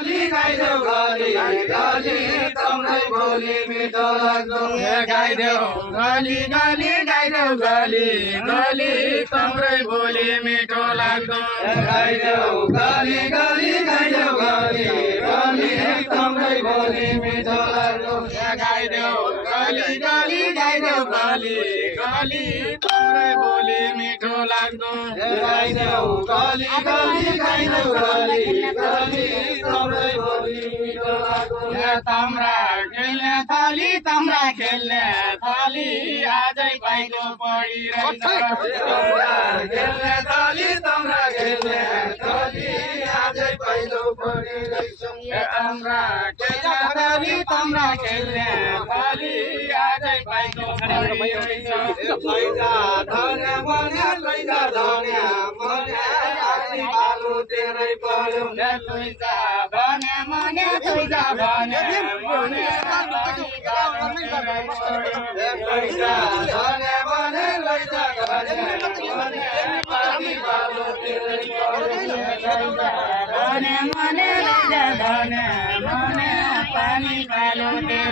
गाइदेऊ गली गली तम्रै बोली मिठो लाग्दो गाइदेऊ गली गली गाइदेऊ गली गली तम्रै बोली मिठो लाग्दो गाइदेऊ गली गली गाइदेऊ गली गली तम्रै बोली मिठो लाग्दो गाइदेऊ गली गली गाइदेऊ गली गली तम्रै बोली मिठो लाग्दो गाइदेऊ गली गली गाइदेऊ गली गली तम्रै बोली मिठो लाग्दो तम्रा खेल्ने थाली तम्रा खेल्ने थाली आजै पाइलो पढिरहेछ तम्रा खेल्ने थाली तम्रा खेल्ने थाली आजै पाइलो पढिरहेछ तम्रा खेल्ने थाली तम्रा खेल्ने थाली आजै पाइलो पढिरहेछ लैजा धन्या मन्या लैजा धन्या मन्या आजै पालो तेरै पर्यो लैजा धन्या मन्या लैजा धन्या मन्या लैजा धन्या मन्या लैजा धन्या मन्या पानी पालो तेरै पर्यो धन्या मन्या लैजा धन्या मन्या पानी पालो तेरै